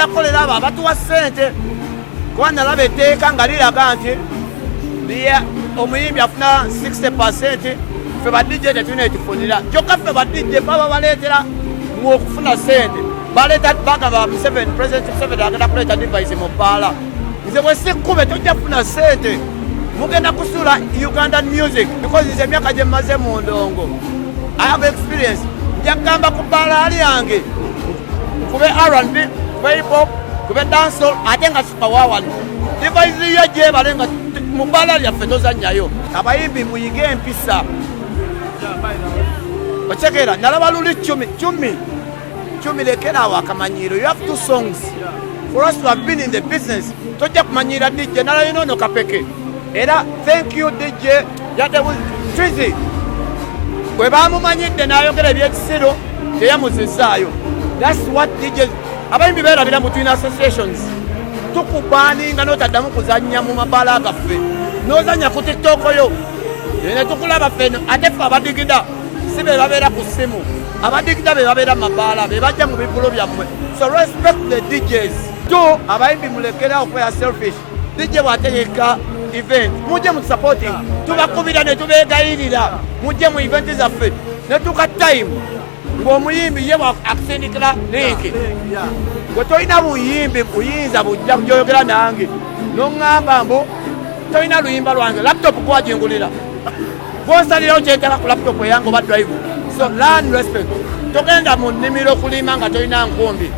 tugenda kukolera abo abatuwa ssente kuba nalaba etteeka nga liraga nti omuyimbi afuna 60% ffe badijje tetulina etufunira kyokka ffe badijje baba baleetera okufuna ssente baleeta bagamba President Museveni agenda kuleeta device mu bbaala nze bwe sikkube tojja kufuna ssente mugenda kusuula Ugandan music because nze emyaka gye mmaze mu ndongo I have experience nja kugamba ku bbaala ali yange kube R&B kube hip hop kube dancehall ate nga sipawawano device yo gyebale nga mu bbaala lyaffe tozannyayo abayimbi muyige empisa okyekera nalaba luli cumi lekerawo akamanyiiro. You have 2 songs for us to have been in the business. Tojja kumanyira DJ nalayo nono kapeke era thank you DJ yadde Trizy bwe bamumanyidde n'ayogera ebyekisiro teyamuzizaayo. That's what DJs abayimbi beerabira mu twin associations tukubaninga n'otaddamu kuzannya mu mabaala gaffe n'ozannya ku TikTok yo ne tukulaba ffe ate ffe abadigida si be babeera ku ssimu abadigida be babeera mu mabaala be bajja mu bibbulo byammwe. So respect the DJs. Abayimbi mulekera okubeera selfish. DJ bw'ategeka event mujje mu supporting tubakubira ne tubeegayirira mujje mu event zaffe ne tuka time ng'omuyimbi ye akusindikira linki gwe tolina buyimbi buyinza bujja kujoyogera nange n'oŋŋamba mbu tolina luyimba lwange laptop kwajingulira gwosalirawo kyetaka ku laptop eyange oba drive. So learn respect. Togenda mu nnimiro kulima nga tolina nkumbi